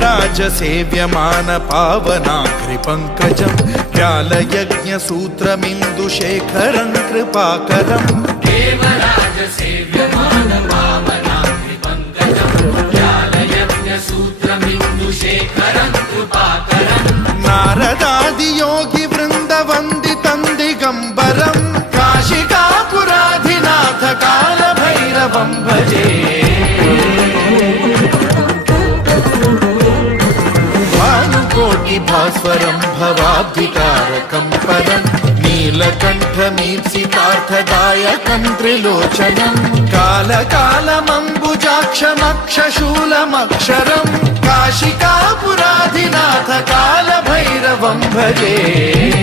देवराज सेव्यमान पावनाग्रिपङ्कजं व्यालयज्ञसूत्रमिन्दुशेखरं कृपाकरं देवराज सेव्यमान पावनाग्रिपङ्कजं व्यालयज्ञसूत्रमिन्दुशेखरं कृपाकरं नारदादियोगि वृन्दवन्दितं दिगम्बरं काशिकापुराधिनाथ कालभैरवं भजे भास्वरं भवाब्धिकारकं परं नीलकण्ठमीप्सितार्थदायकं त्रिलोचनं कालकालमम्बुजाक्षमक्षशूलमक्षरं काशिकापुराधिनाथ कालभैरवं भजे